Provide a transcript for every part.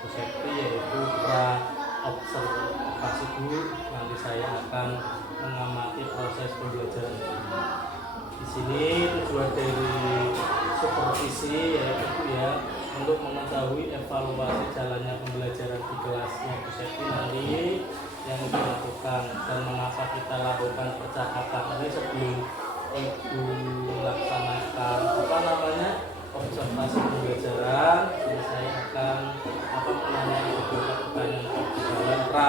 Bu Septi, yaitu pra observasi Bu. Nanti saya akan mengamati proses pembelajaran Bu. Di sini tujuan dari supervisi yaitu Bu ya, untuk mengetahui evaluasi jalannya pembelajaran di kelasnya Bu Septi nanti yang dilakukan, dan mengapa kita lakukan percakapan ini sebelum Ibu melaksanakan observasi pembelajaran. Jadi saya akan menanyakan beberapa pertanyaan dalam pra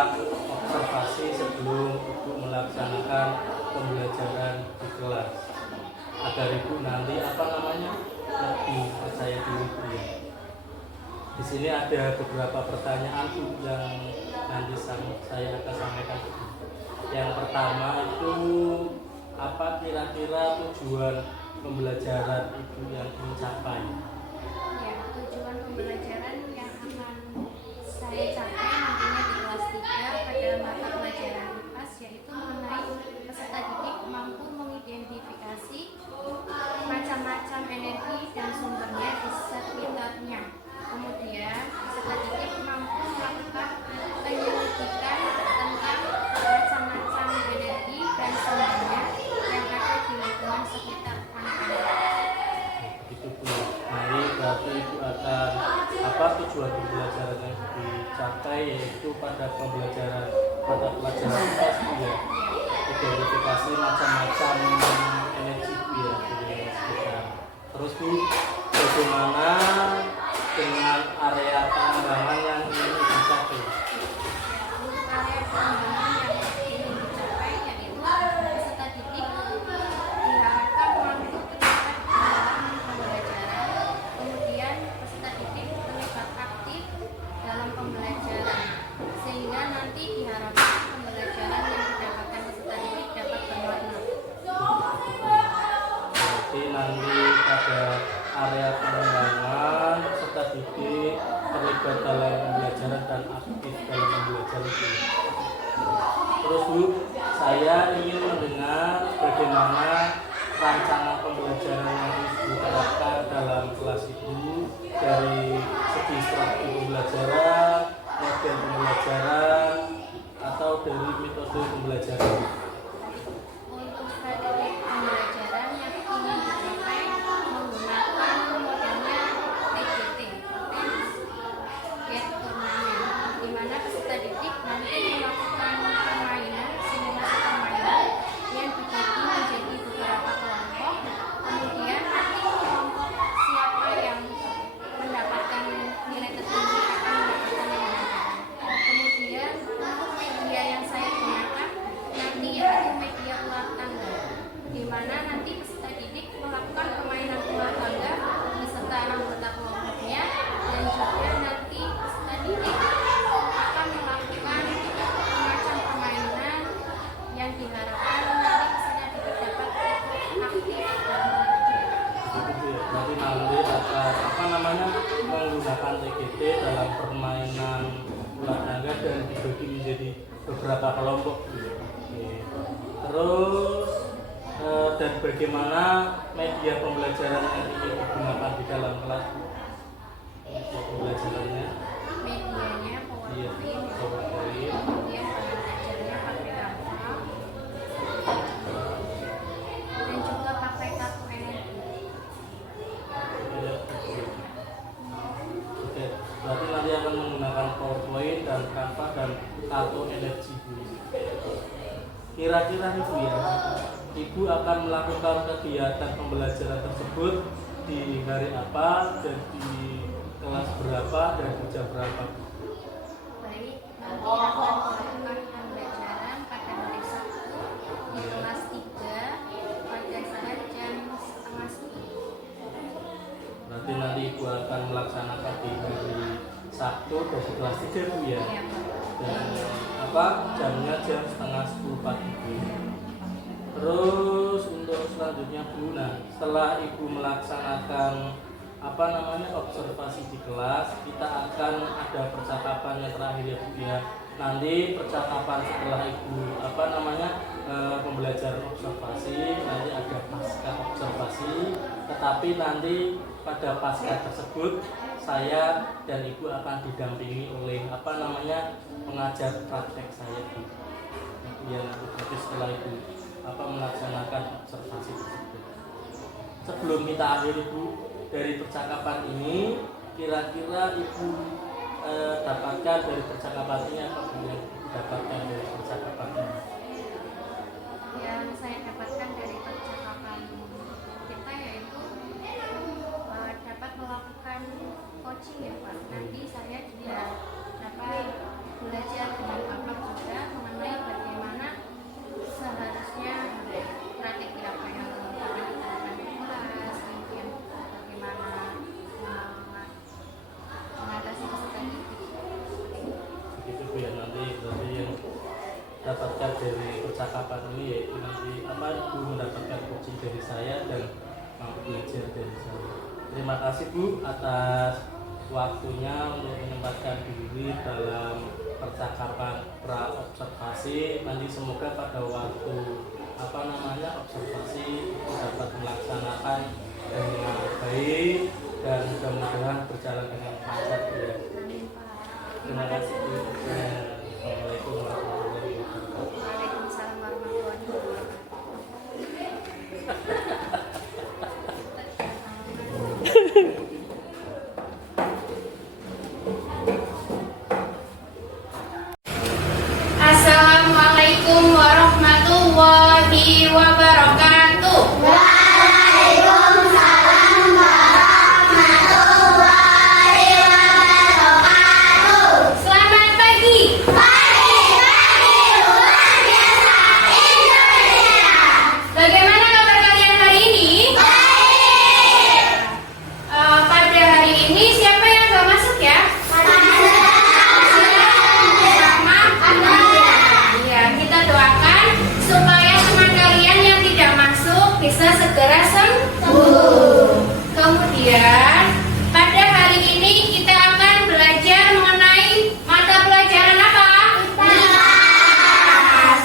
observasi sebelum Ibu melaksanakan pembelajaran di kelas, agar Ibu nanti lebih percaya diri Bu ya. Di sini ada beberapa pertanyaan Bu yang nanti saya akan sampaikan Bu. Yang pertama itu, apa kira-kira tujuan pembelajaran Ibu yang ingin capai? Ya, tujuan pembelajaran yang akan saya capai nantinya di kelas 3 pada mata pelajaran IPAS yaitu mengenai peserta didik mampu mengidentifikasi macam-macam energi dan sumbernya di sekitarnya. Kemudian peserta didik mampu melakukan penyelidikan tentang macam-macam energi dan sumbernya yang ada di lingkungan sekitar anak-anak. Begitu Bu. Nah, berarti Ibu akan tujuan pembelajaran yang dicapai yaitu pada pembelajaran mata pelajaran IPAS Bu ya. Identifikasi macam-macam energi Bu ya di lingkungan sekitar. Terus Bu, bagaimana dengan area pengembangan yang ingin dicapai? Untuk area pengembangan yang ingin dicapai yaitu peserta didik diharapkan mampu terlibat dalam pembelajaran, kemudian peserta didik terlibat aktif dalam pembelajaran, sehingga nanti diharapkan pembelajaran yang didapatkan peserta didik dapat bermakna. Berarti nanti pada area pengembangan peserta didik terlibat dalam pembelajaran dan aktif dalam pembelajaran Bu. Terus Bu, saya ingin mendengar bagaimana rancangan pembelajaran yang Ibu terapkan dalam kelas Ibu, dari segi strategi pembelajaran, model pembelajaran, atau dari metode pembelajaran. Untuk strategi pembelajaran yang ingin dicapai menggunakan modelnya TGT, Get Turnamen, di mana peserta didik nanti melakukan permainan, simulasi permainan yang dibagi menjadi beberapa kelompok. Kemudian nanti kelompok siapa yang mendapatkan nilai tertinggi akan mendapatkan nilai terbaik. Kemudian untuk media yang saya gunakan nanti yaitu media ular tangga, di mana nanti peserta didik melakukan permainan ular tangga beserta anggota kelompoknya, dan juga nanti peserta didik akan melakukan semacam permainan yang diharapkan nanti peserta didik dapat aktif dalam belajar. Begitu ya. Berarti nanti akan menggunakan TGT dalam permainan ular tangga dan dibagi menjadi beberapa kelompok Bu ya. Oke. Terus dan bagaimana media pembelajaran yang ingin digunakan di dalam kelas Bu? Media pembelajarannya? Medianya Iya, PowerPoint, PowerPoint. kemudian bahan ajarnya pakai Canva, dan juga pakai kartu energi. Iya, oke, berarti nanti akan menggunakan PowerPoint dan Canva dan kartu energi Bu. Kira-kira Ibu ya, Ibu akan melakukan kegiatan pembelajaran tersebut di hari apa dan di kelas berapa dan di jam berapa? Baik, nanti akan melakukan pembelajaran pada hari Sabtu di kelas 3 pada saat jam 5:30. Berarti nanti Ibu akan melaksanakan di hari Sabtu dari kelas 3 Bu ya. Iya, Pak. Dan jamnya jam 9:30 pagi Bu. Terus untuk selanjutnya Bu, nah setelah Ibu melaksanakan observasi di kelas, kita akan ada percakapan yang terakhir ya Bu ya. Nanti percakapan setelah Ibu pembelajaran observasi, nanti ada pasca observasi, tetapi nanti pada pasca tersebut saya dan ibu akan didampingi oleh pengajar praktek saya Bu. Kemudian nanti setelah itu melaksanakan observasi tersebut. Sebelum kita akhiri Bu, dari percakapan ini kira-kira ibu dapatkan dari percakapan ini apa Bu yang dapatkan dari percakapan ini? Yang saya dapatkan dari percakapan kita yaitu dapat melakukan coaching ya Pak. Nanti saya juga dapat belajar dengan Bapak juga mengenai bagaimana seharusnya strategi apa yang dilakukan di kelas, kemudian bagaimana mengatasi strategi. Begitu Bu ya, nanti berarti yang dapatkan dari percakapan ini yaitu nanti ibu mendapatkan coaching dari saya dan mau belajar dari saya. Terima kasih Bu atas waktunya untuk menyempatkan diri dalam percakapan pra-observasi. Nanti semoga pada waktu observasi itu dapat melaksanakan dengan baik dan mudah-mudahan berjalan dengan lancar ya. Terima kasih Bu. Assalamualaikum warahmatullahi wabarakatuh. Waalaikumsalam warahmatullahi wabarakatuh. Assalamualaikum warahmatullahi wabarakatuh. Waalaikumsalam warahmatullahi wabarakatuh. Selamat pagi. Pagi-pagi luar biasa Indonesia. Bagaimana kabar kalian hari ini? Baik. Pada hari ini siapa yang gak masuk ya? Iya, kita doakan supaya teman kalian yang tidak masuk bisa segera sembuh. Kemudian pada hari ini kita akan belajar mengenai mata pelajaran apa?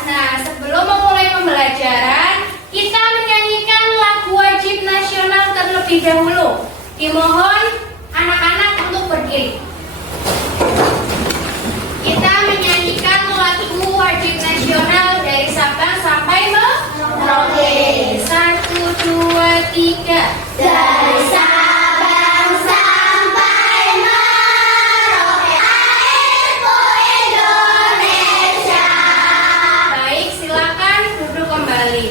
Nah, sebelum memulai pembelajaran, kita menyanyikan lagu wajib nasional terlebih dahulu. Dimohon anak-anak untuk berdiri. Kita menyanyikan lagu wajib nasional dari Sabang sampai Merauke. 1, 2, 3. Dari Sabang sampai Merauke, airku Indonesia. Baik, silakan duduk kembali.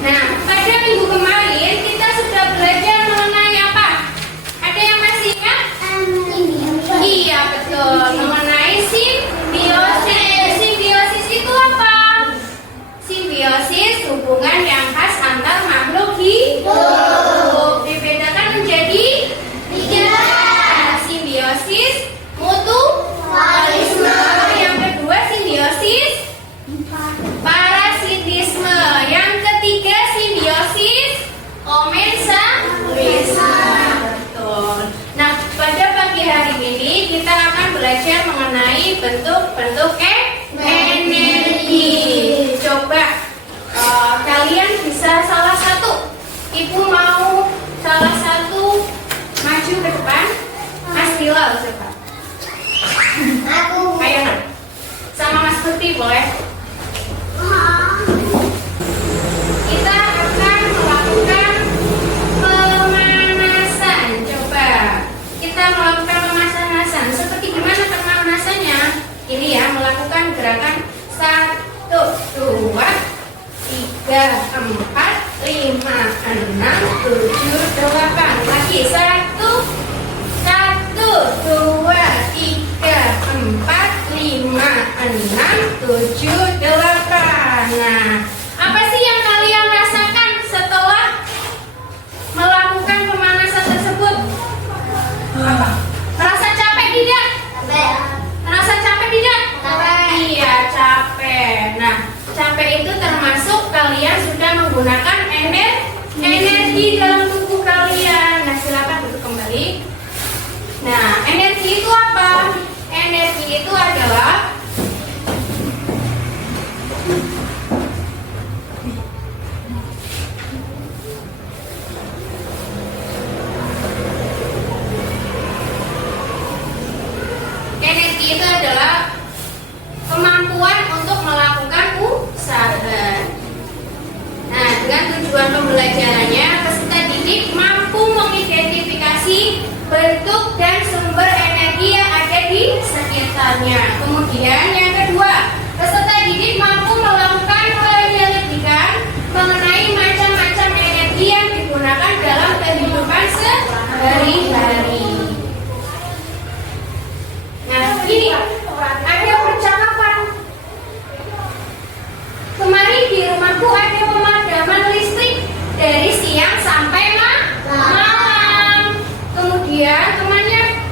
Nah, pada minggu kemarin kita sudah belajar mengenai apa? Ada yang masih ingat? Iya, betul. Mengenai simbiosis. Simbiosis itu apa? Simbiosis hubungan yang khas antar makhluk hidup. Dibedakan menjadi 3. Simbiosis mutualisme. Yang kedua simbiosis parasitisme. Yang ketiga simbiosis komensalisme. Betul. Nah, pada pagi hari ini kita akan belajar mengenai bentuk-bentuk energi. Coba kalian bisa salah satu. Ibu mau salah satu maju ke depan. Mas Bilal coba. Aku. Ayo nak. Sama Mas Putri boleh. Kita akan melakukan pemanasan. Coba kita melakukan pemanasan. Seperti gimana pemanasannya? Ini ya, melakukan gerakan 1, 2, 3, 4, 5, 6, 7, 8. Lagi 1, 2, 3, 4, 5, 6, 7, 8. Nah, apa sih yang kalian rasakan setelah melakukan pemanasan tersebut? Apa? Merasa capek tidak? Merasa capek tidak? Iya, capek. Nah, capek itu termasuk kalian sudah menggunakan energi dalam tubuh kalian. Nah, silakan duduk kembali. Nah, energi itu apa? Energi itu adalah bentuk dan sumber energi yang ada di sekitarnya. Kemudian yang kedua, peserta didik mampu melakukan penyelidikan mengenai macam-macam energi yang digunakan dalam kehidupan sehari-hari. Nah, ini ada percakapan. Kemarin di rumahku ada pemadaman listrik dari siang sampai malam. Kemudian temannya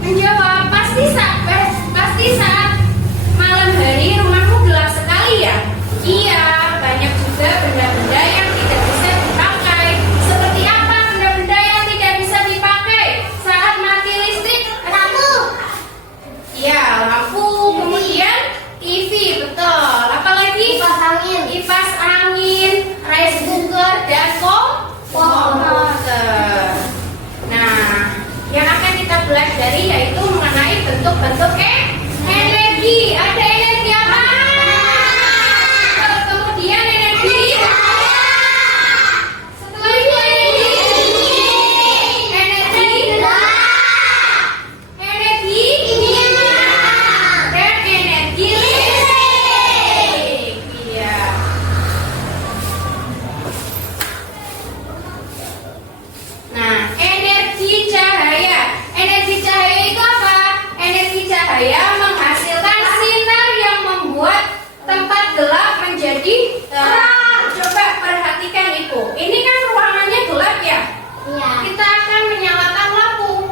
menjawab, pasti saat malam hari rumahmu gelap sekali ya? Iya, banyak juga benda-benda yang tidak bisa dipakai. Seperti apa benda-benda yang tidak bisa dipakai saat mati listrik? Lampu. Iya, lampu. Kemudian TV, betul. Apalagi? Kipas angin. Kipas angin, rice cooker, dan komputer. Nah, yang akan kita pelajari yaitu mengenai bentuk-bentuk energi. Ada energi apa? Kemudian energi. Setelah itu energi. Dan energi listrik. Iya. Nah, energi cahaya. Energi cahaya itu apa? Energi cahaya menghasilkan sinar yang membuat tempat gelap menjadi terang. Coba perhatikan itu. Ini kan ruangannya gelap ya. Iya. Kita akan menyalakan lampu.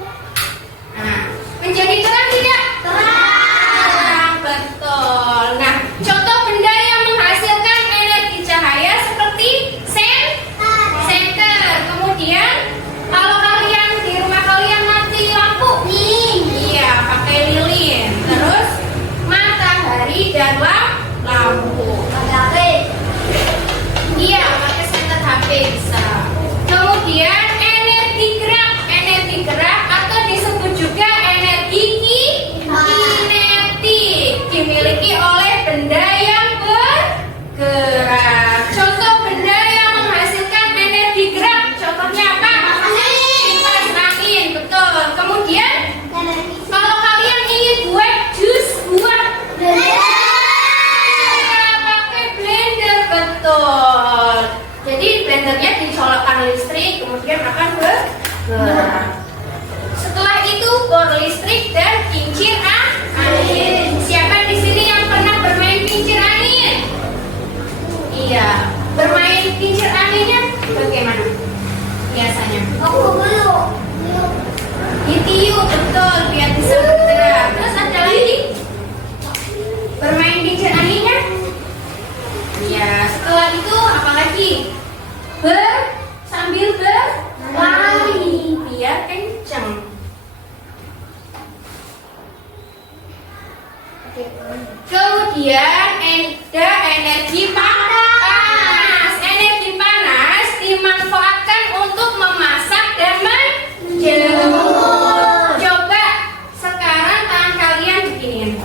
Nah, menjadi terang tidak? Terang, betul. Nah, contoh benda yang menghasilkan energi cahaya seperti senter. Kemudian kalau kalian di rumah kalian mati lampu, iya pakai lilin. Terus matahari dan lampu. Iya, pakai senter HP bisa. Kemudian energi gerak atau disebut juga energi kinetik dimiliki oleh benda yang bergerak. Contoh benda yang menghasilkan energi gerak, contohnya apa? Kipas angin, betul. Kemudian kalau kalian ingin buat jus buah, pakai blender, betul. Jadi blendernya dicolokkan listrik, kemudian akan bergerak. Setelah itu bor listrik dan kincir angin. Siapa di sini yang pernah bermain kincir angin? Iya, bermain kincir anginnya bagaimana? Biasanya ditiup, betul, biar bisa bergerak. Terus ada lagi bermain kincir anginnya. Ya, setelah itu apa lagi? Sambil berlari biar kencang. Kemudian ada energi panas. Energi panas dimanfaatkan untuk memasak dan menjemur. Coba sekarang tangan kalian beginiin.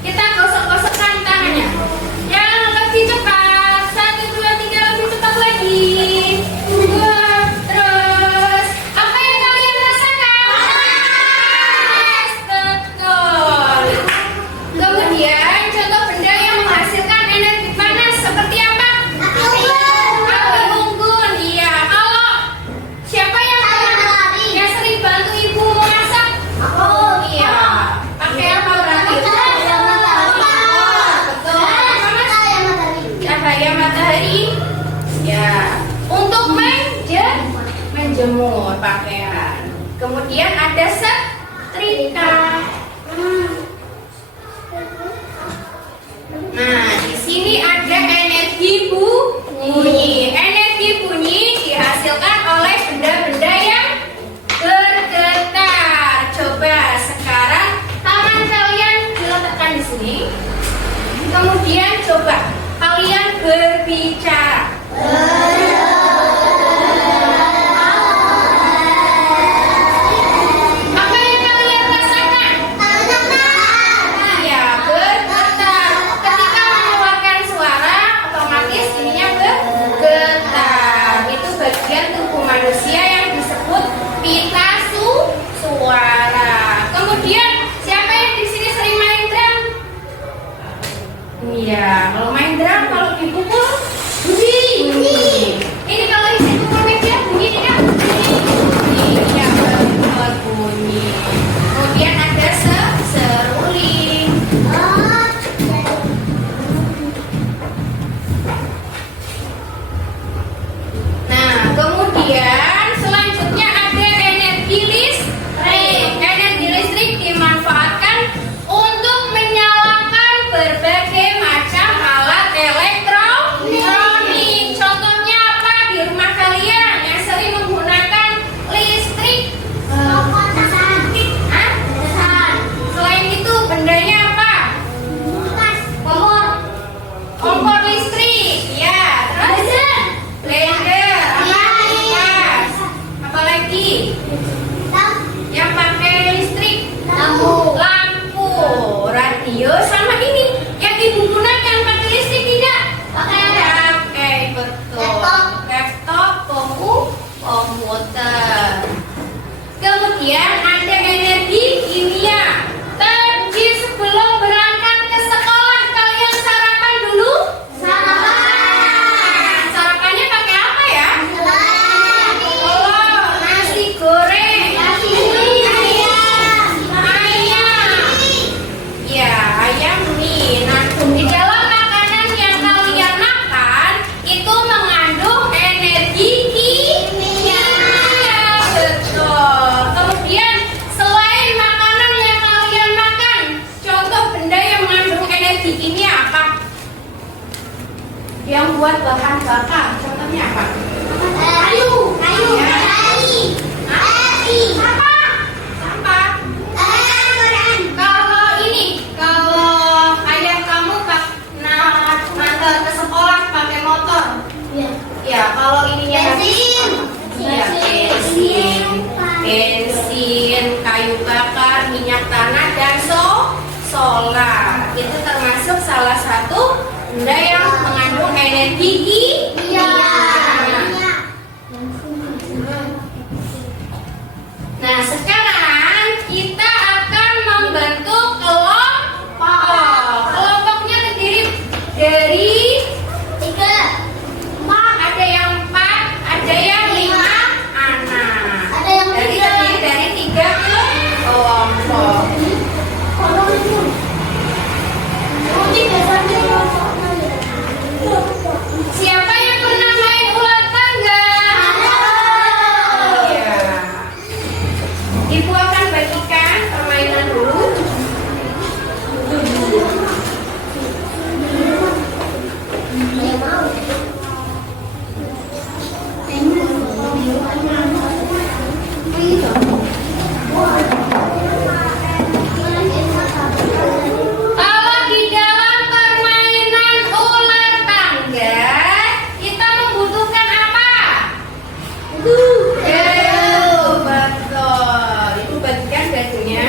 Kita gosok-gosokkan tangannya. Yang lebih cepat. 1, 2, 3, lebih cepat lagi. Terus apa yang kalian rasakan? Panas, betul. Kemudian contoh benda yang menghasilkan energi panas seperti apa? Api unggun. Iya. Kalau siapa yang sering bantu ibu memasak? Iya. Pakai apa berarti? Betul. Cahaya matahari. Ya. Untuk menjemur pakaian. Kemudian ada setrika. Nah, di sini ada energi bunyi. Energi bunyi dihasilkan oleh benda-benda yang bergetar. Coba sekarang tangan kalian diletakkan di sini. Kemudian coba kalian berbicara. Apa yang kalian rasakan? Iya, bergetar. Ketika mengeluarkan suara, otomatis ininya bergetar. Pinter. Kemudian ada energi kimia. Tadi sebelum berangkat ke sekolah kalian sarapan dulu? Sarapannya pakai apa ya? Oh, nasi goreng. Ayam. Ya, ayam mie. Nah, di dalam makanan yang kalian makan itu mengandung energi kimia. Betul. Kemudian selain makanan yang kalian makan, contoh benda yang mengandung energi kimia apa? Yang buat bahan bakar, contohnya apa? Kayu. Apa? Sampah. Kalau ayah kamu ngantar ke sekolah pakai motor, ya kalau ininya ya bensin, kayu bakar, minyak tanah dan solar itu termasuk salah satu benda yang mengandung energi kimia. Nah, sekarang kita akan membentuk kelompok. Kelompoknya terdiri dari ada yang 4, ada yang 5 anak. Terdiri dari 3 kelompok. Siapa yang pernah main ular tangga? Iya. Ibu akan bagikan permainan dulu. Kalau di dalam permainan ular tangga, kita membutuhkan apa? Betul. Ibu bagikan bajunya.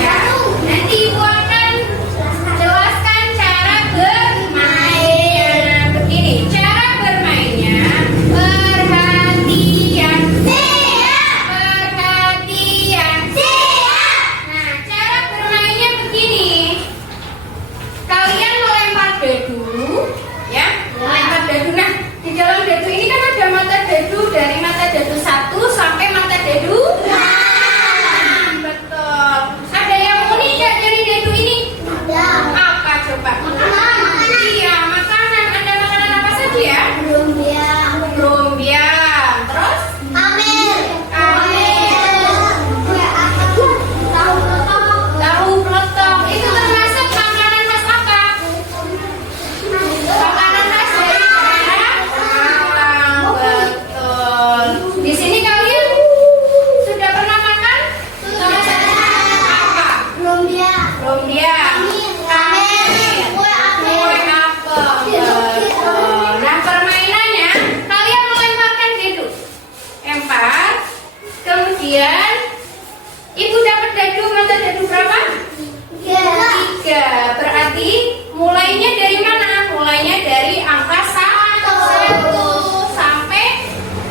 Ya, nanti ibu akan jelaskan cara bermainnya. Begini, cara bermainnya. Perhatian. Perhatian. Nah, cara bermainnya begini. Kalian melempar dadu, ya. Melempar dadu. Nah, di dalam dadu ini kan ada mata dadu, dari mata dadu 1 sampai mata dadu 6. Betul. Ada yang unik nggak dari dadu ini? Apa coba? Iya, makanan. Ada makanan apa saja ya? Grombiang. Terus? Tahu peletok. Itu termasuk makanan khas apa? Makanan khas dari daerah Malang. Betul. Di sini kalian sudah pernah makan? Apa? Grombiang. Kue apel. Betul. Nah, permainannya kalian melemparkan dadu. Lempar. Kemudian ibu dapat dadu, mata dadu berapa? 3. Berarti mulainya dari mana? Mulainya dari angka 1 sampai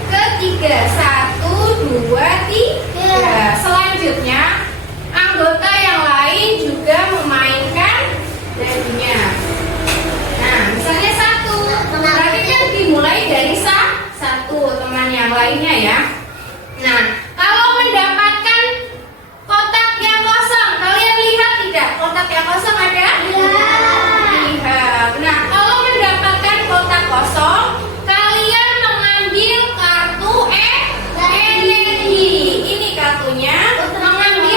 ke 3. 1, 2, 3. Selanjutnya anggota yang lain juga memainkan dadunya. Nah, misalnya 1. Berarti kan dimulai dari 1 teman yang lainnya ya. Nah, kalau mendapatkan kotak yang kosong, kalian lihat tidak? Kotak yang kosong ada? Lihat. Nah, kalau mendapatkan kotak kosong, kalian mengambil kartu energi. Ini kartunya. Mengambil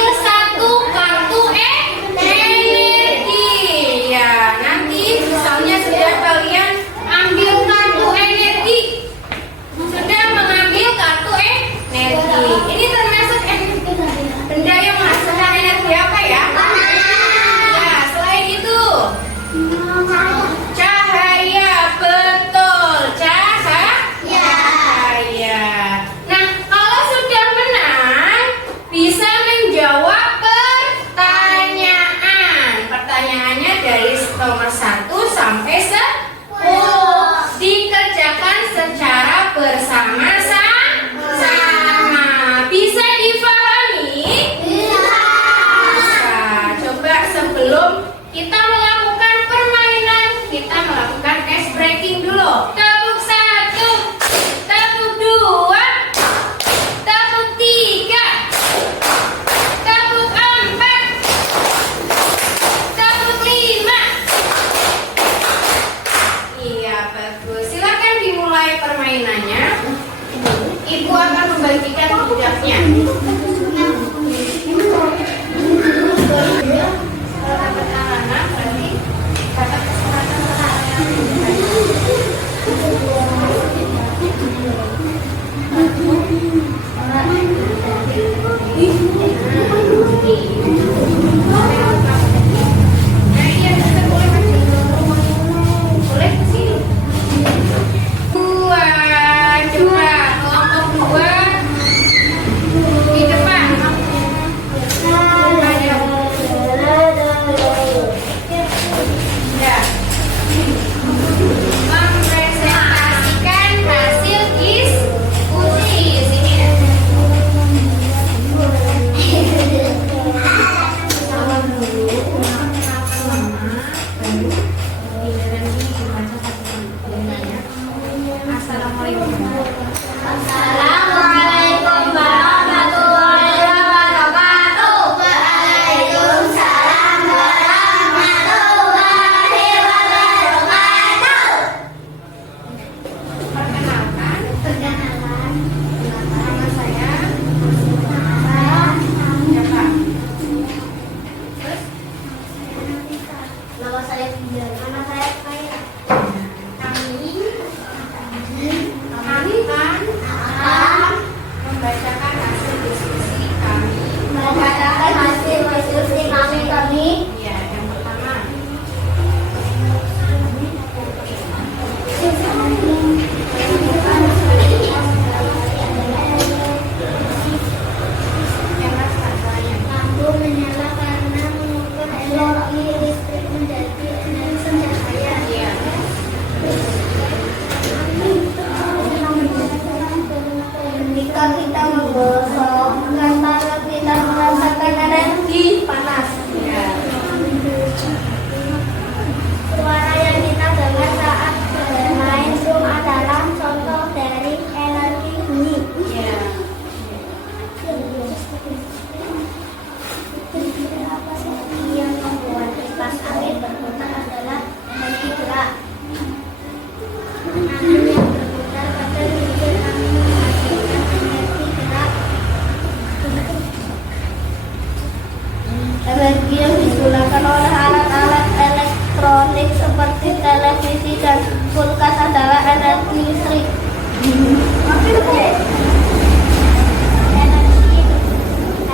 plastik, televisi, dan kulkas adalah energi listrik.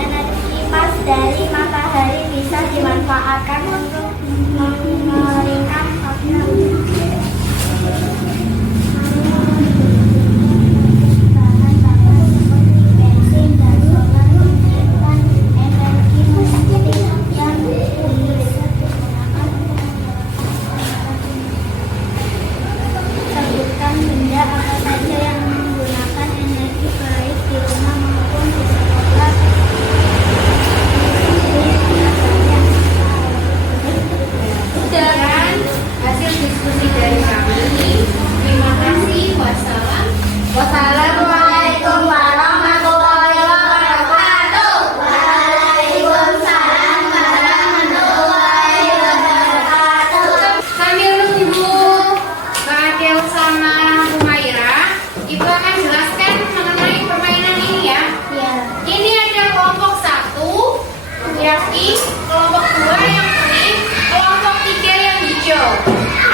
Energi pas dari matahari bisa dimanfaatkan untuk mengeringkan pakaian. Bahan bakar seperti bensin dan solar menyediakan energi listrik yang bisa digunakan. Sebutkan benda apa saja yang menggunakan energi baik di rumah maupun di sekolah. Sekian hasil diskusi dari kami. Terima kasih. Wassalamualaikum warahmatullahi wabarakatuh. Waalaikumsalam warahmatullahi wabarakatuh. Sambil nunggu Mbak Adel sama Humaira, Ibu akan jelaskan mengenai permainan ini ya. Ya. Ini ada kelompok 1 yang pink, kelompok 2 yang kuning, kelompok 3 yang hijau.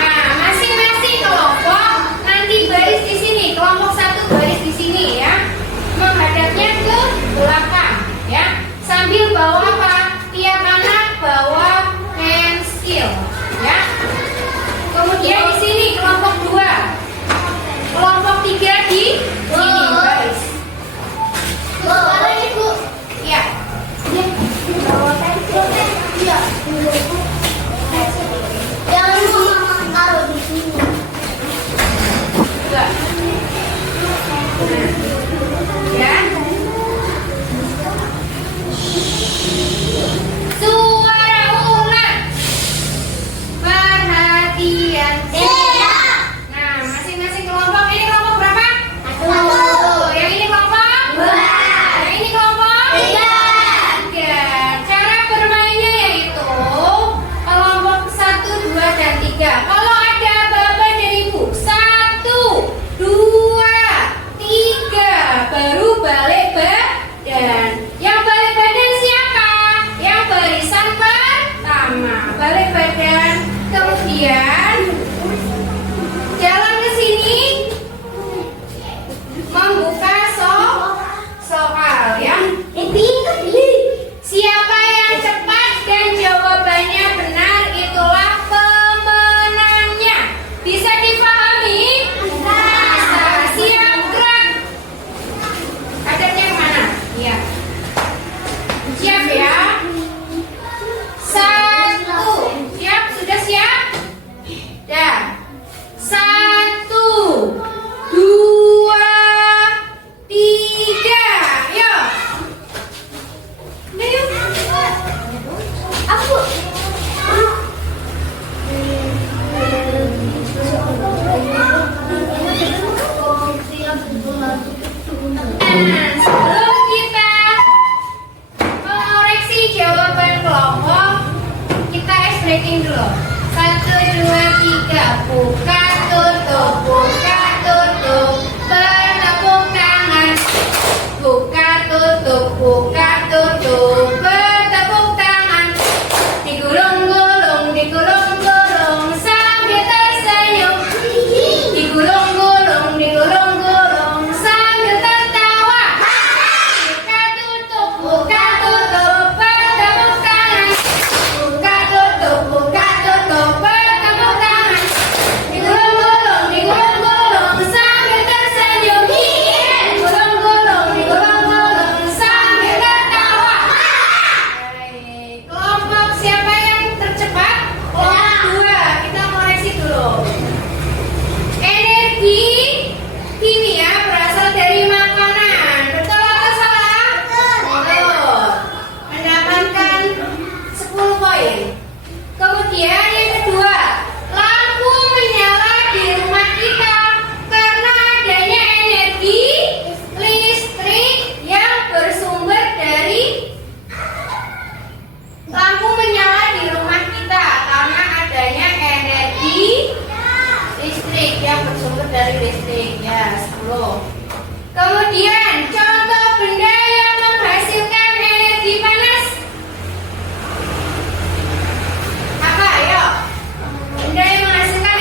Nah, masing-masing kelompok nanti baris di sini. Kelompok 1 baris di sini ya. Menghadapnya ke belakang ya. Sambil bawa apa? Tiap anak bawa pensil ya. Kemudian di sini kelompok 2. Kelompok 3 di sini baris. Ya. Jangan lupa taruh di sini. Dua. Ya. Suara ulang. Perhatian. Nah, masing-masing kelompok ini kelompok berapa? Satu. Yang ini kelompok? Dua. Yang ini kelompok? Tiga. Tiga. Cara bermainnya yaitu kelompok 1, 2, dan 3. Kalau ada apa-apa dari ibu, 1, 2, 3, baru balik badan. Yang balik badan siapa? Yang barisan pertama. Balik badan. Kemudian jalan ke sini, membuka soal ya. Siapa yang cepat dan jawabannya benar itulah pemenangnya. Bisa dipahami? Bisa. Siap gerak. Adanya kemana? Iya. Siap ya. 1. Siap? Sudah siap? Dah. 1, 2, 3. Yuk. Aku. Nah, sebelum kita mengoreksi jawaban kelompok, kita ice breaking dulu. 1, 2, 3. Buka tutup, buka tutup. Bertepuk tangan. Buka tutup, buka tutup. Bertepuk tangan. Digulung-gulung, digulung-gulung sambil tersenyum. Digulung-gulung, digulung-gulung sambil tertawa. Buka tutup, bertepuk tangan. Buka tutup, bertepuk tangan. Digulung-gulung, digulung-gulung sambil tersenyum. Digulung-gulung, digulung-gulung sambil tertawa. Baik. Kelompok siapa yang tercepat? Kelompok 2. Kita koreksi dulu. Energi kimia berasal dari makanan. Betul atau salah? Betul. Mendapatkan 10 poin. Kemudian yang kedua, lampu menyala di rumah kita karena adanya energi listrik yang bersumber dari lampu menyala di rumah kita karena adanya energi listrik yang bersumber dari listrik ya 10. Kemudian contoh benda yang menghasilkan energi panas apa? Ayo, benda yang menghasilkan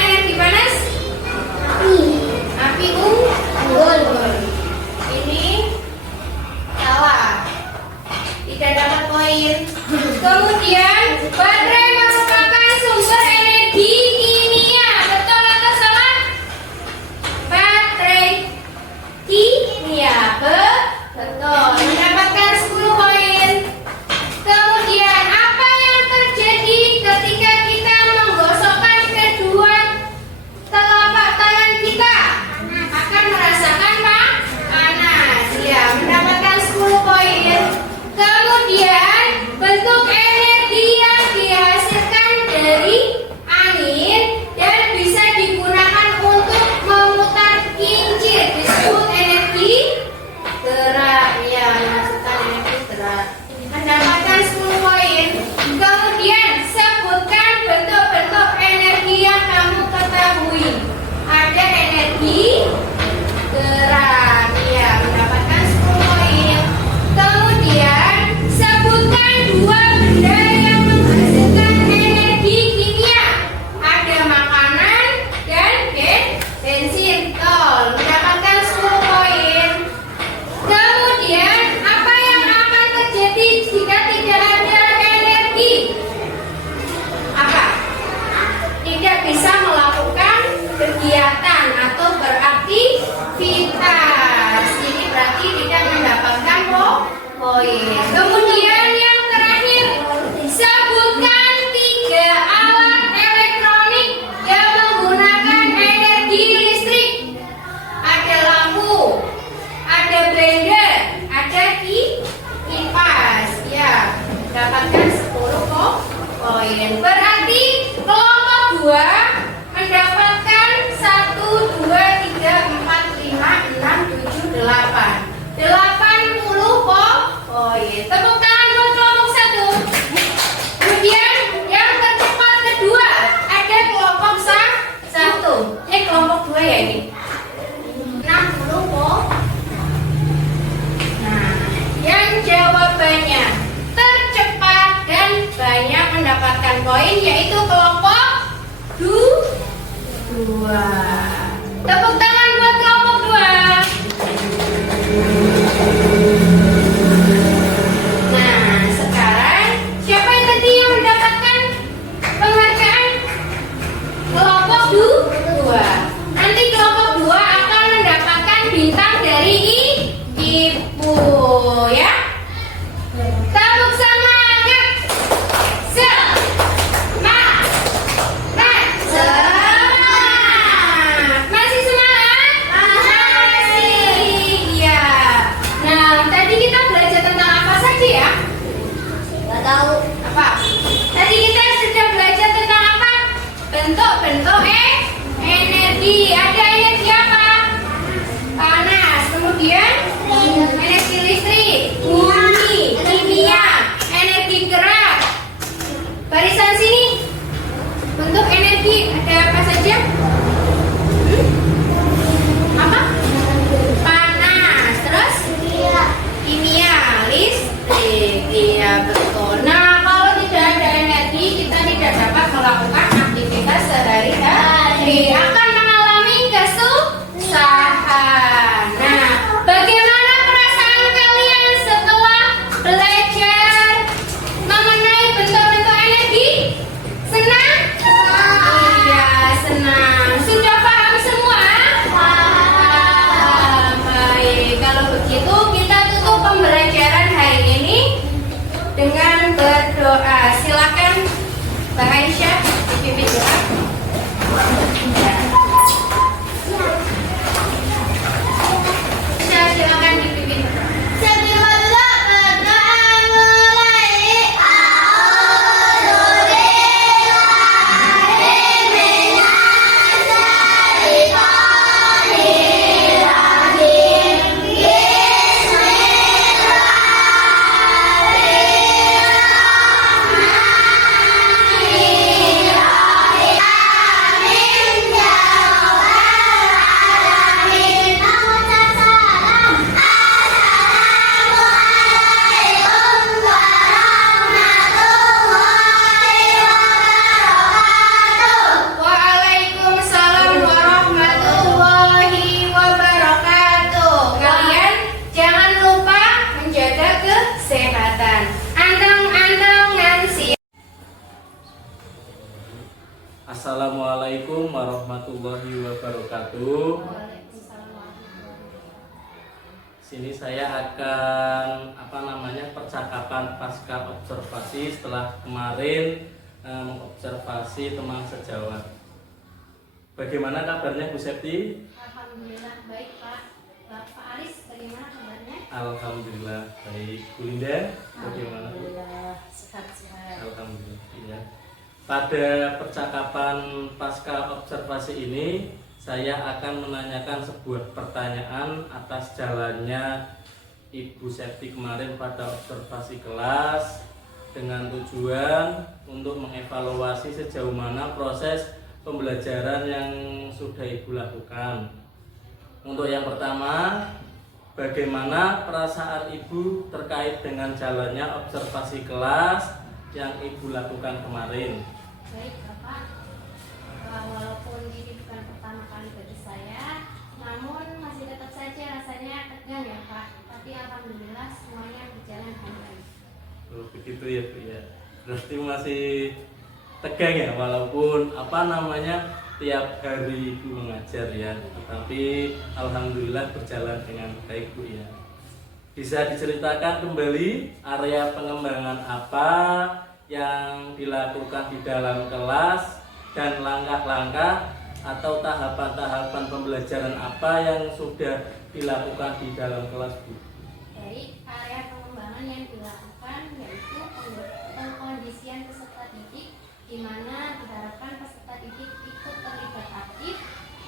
dua. Tepuk tangan buat kelompok dua. Nah, sekarang siapa yang tadi yang mendapatkan penghargaan? Kelompok dua. Nanti kelompok dua akan mendapatkan bintang dari ibu, ya. Tepuk semangat. Semangat. Semangat. Masih semangat? Masih. Iya. Nah, tadi kita belajar tentang apa saja ya? Nggak tahu. Apa? Tadi kita sudah belajar tentang apa? Bentuk-bentuk energi. Ada energi apa? Panas. Kemudian energi listrik, bumi, kimia, energi gerak. Barisan sini. Bentuk energi ada apa saja? Apa? Panas. Terus? Kimia, listrik. Iya, betul. Nah, kalau tidak ada energi, kita tidak dapat melakukan aktivitas sehari-hari. Akan mengalami kesusahan. Nah, bagaimana perasaan kalian setelah belajar mengenai bentuk-bentuk energi? Senang? Iya, senang. Sudah paham semua? Paham. Baik, kalau begitu kita tutup pembelajaran hari ini dengan berdoa. Silakan Mbak Aisyah dipimpin doa. Silakan dipimpin doa. Sebelum berdoa mulai. Waalaikumsalam warahmatullahi wabarakatuh. Kalian jangan lupa menjaga kesehatan. Anteng-antengan siap. Assalamualaikum warahmatullahi wabarakatuh. Sini saya akan percakapan pasca observasi setelah kemarin mengobservasi teman sejawat. Bagaimana kabarnya Bu Septi? Alhamdulillah baik Pak. Pak Aris bagaimana kabarnya? Alhamdulillah baik. Bu Linda bagaimana Bu? Sehat-sehat. Alhamdulillah. Iya. Pada percakapan pasca observasi ini saya akan menanyakan sebuah pertanyaan atas jalannya Ibu Septi kemarin pada observasi kelas dengan tujuan untuk mengevaluasi sejauh mana proses pembelajaran yang sudah Ibu lakukan. Untuk yang pertama, bagaimana perasaan Ibu terkait dengan jalannya observasi kelas yang Ibu lakukan kemarin? Baik Bapak, walaupun ini bukan pertama kali bagi saya, namun masih tetap saja rasanya tegang ya Pak. Tapi alhamdulillah semuanya berjalan dengan baik. Oh, begitu ya Bu ya. Berarti masih tegang ya, walaupun tiap hari Ibu mengajar ya, tetapi alhamdulillah berjalan dengan baik Bu ya. Bisa diceritakan kembali area pengembangan apa yang dilakukan di dalam kelas dan langkah-langkah atau tahapan-tahapan pembelajaran apa yang sudah dilakukan di dalam kelas Bu? Baik, area pengembangan yang dilakukan yaitu pengkondisian peserta didik, di mana diharapkan peserta didik ikut terlibat aktif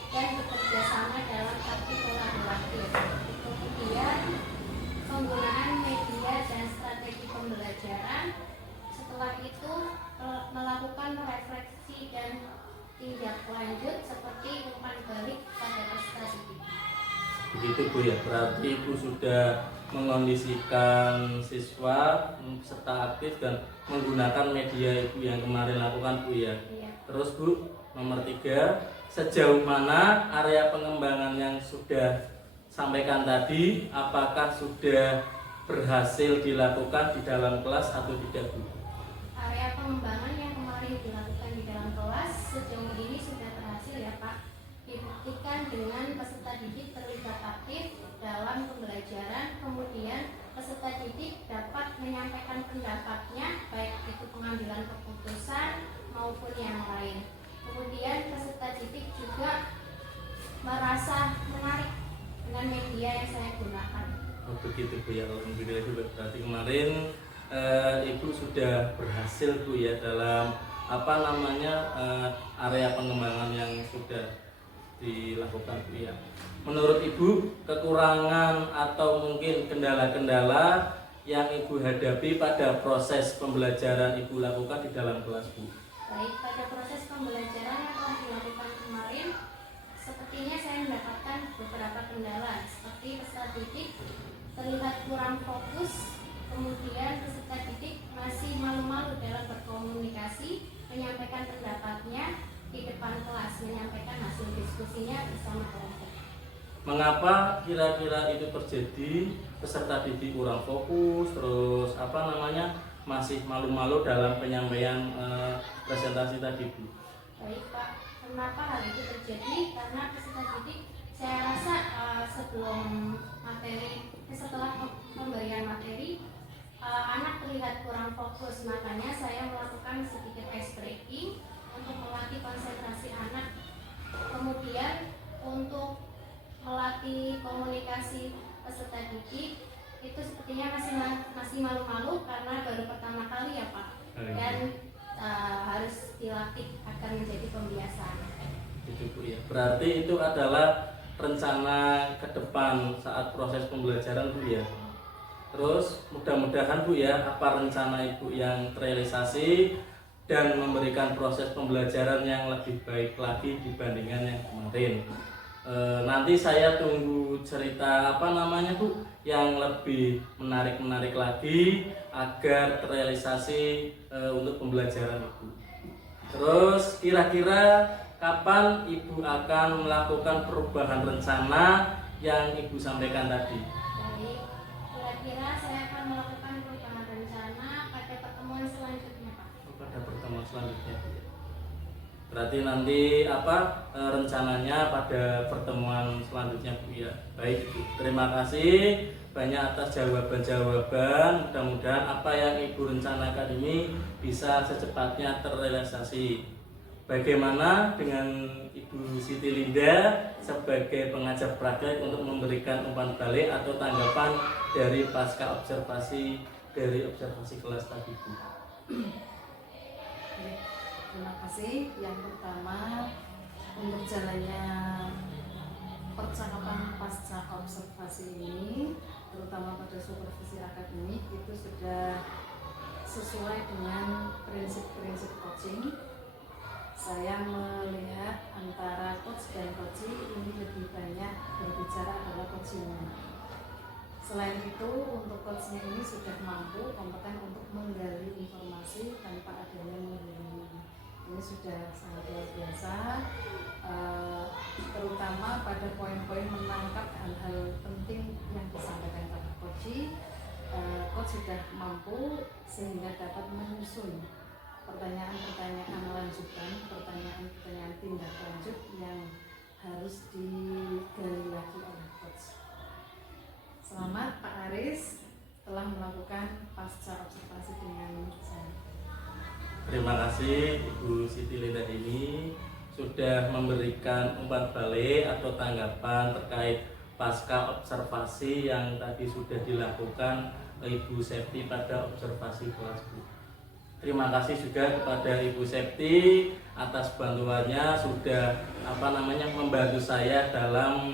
dan bekerja sama dalam praktik kolaboratif. Kemudian penggunaan media dan strategi pembelajaran. Setelah itu melakukan refleksi dan tindak lanjut seperti umpan balik pada peserta didik. Begitu Bu ya, berarti Ibu sudah mengondisikan siswa serta aktif dan menggunakan media Ibu yang kemarin lakukan Bu ya. Iya. Terus Bu, nomor 3, sejauh mana area pengembangan yang sudah sampaikan tadi, apakah sudah berhasil dilakukan di dalam kelas atau tidak, Bu? Area pengembangan yang kemarin dilakukan di dalam kelas sejauh ini sudah berhasil ya Pak. Dibuktikan dengan peserta didik terlibat aktif dalam pembelajaran, kemudian peserta didik dapat menyampaikan pendapatnya baik itu pengambilan keputusan maupun yang lain. Kemudian peserta didik juga merasa menarik dengan media yang saya gunakan. Oh begitu Bu ya, alhamdulillah juga. Berarti kemarin Ibu sudah berhasil Bu ya dalam area pengembangan yang sudah dilakukan Bu ya. Menurut Ibu, kekurangan atau mungkin kendala-kendala yang Ibu hadapi pada proses pembelajaran Ibu lakukan di dalam kelas, Bu? Baik, pada proses pembelajaran yang telah dilakukan kemarin, sepertinya saya mendapatkan beberapa kendala seperti peserta didik terlihat kurang fokus, kemudian peserta didik masih malu-malu dalam berkomunikasi, menyampaikan pendapatnya di depan kelas, menyampaikan hasil diskusinya bersama kelompok. Mengapa kira-kira itu terjadi? Peserta didik kurang fokus, terus masih malu-malu dalam penyampaian presentasi tadi, Bu? Baik Pak, kenapa hal itu terjadi? Karena peserta didik saya rasa setelah pemberian materi anak terlihat kurang fokus, makanya saya melakukan sedikit ice breaking untuk melatih konsentrasi anak. Kemudian untuk melatih komunikasi peserta didik itu sepertinya masih malu-malu karena baru pertama kali ya Pak, dan harus dilatih agar menjadi pembiasaan. Itu Bu ya. Berarti itu adalah rencana ke depan saat proses pembelajaran Bu ya. Terus mudah-mudahan Bu ya, apa rencana Ibu yang terrealisasi dan memberikan proses pembelajaran yang lebih baik lagi dibandingkan yang kemarin. Nanti saya tunggu cerita Bu yang lebih menarik lagi agar terrealisasi untuk pembelajaran Ibu. Terus kira-kira kapan Ibu akan melakukan perubahan rencana yang Ibu sampaikan tadi? Baik, kira-kira saya akan melakukan perubahan rencana pada pertemuan selanjutnya Pak. Pada pertemuan selanjutnya. Berarti nanti rencananya pada pertemuan selanjutnya Bu ya. Baik Bu, terima kasih banyak atas jawaban-jawaban. Mudah-mudahan apa yang Ibu rencanakan ini bisa secepatnya terrealisasi. Bagaimana dengan Ibu Siti Linda sebagai pengajar praktek untuk memberikan umpan balik atau tanggapan dari pasca observasi kelas tadi, Bu? Terima kasih. Yang pertama, untuk jalannya percakapan pasca observasi ini, terutama pada supervisi akademik, itu sudah sesuai dengan prinsip-prinsip coaching. Saya melihat antara coach dan coachee ini lebih banyak berbicara adalah coachingnya. Selain itu, untuk coachnya ini sudah mampu kompeten untuk menggali informasi tanpa adanya menggurui. Ini sudah sangat luar biasa, terutama pada poin-poin menangkap hal-hal penting yang disampaikan pada coachee. Coach sudah mampu sehingga dapat menyusun pertanyaan-pertanyaan lanjutan, pertanyaan-pertanyaan tindak lanjut yang harus digali lagi oleh coach. Selamat Pak Aris telah melakukan pasca observasi dengan saya. Terima kasih Ibu Siti Linda ini sudah memberikan umpan balik atau tanggapan terkait pasca observasi yang tadi sudah dilakukan Ibu Septi pada observasi kelas Bu. Terima kasih juga kepada Ibu Septi atas bantuannya sudah membantu saya dalam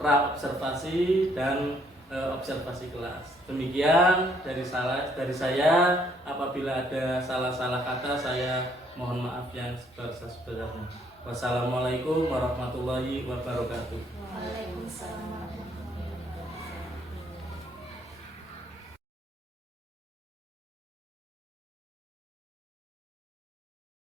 pra-observasi dan observasi kelas. Demikian dari saya. Apabila ada salah-salah kata, saya mohon maaf yang sebesar-besarnya. Wassalamualaikum warahmatullahi wabarakatuh. Waalaikumsalam warahmatullahi wabarakatuh.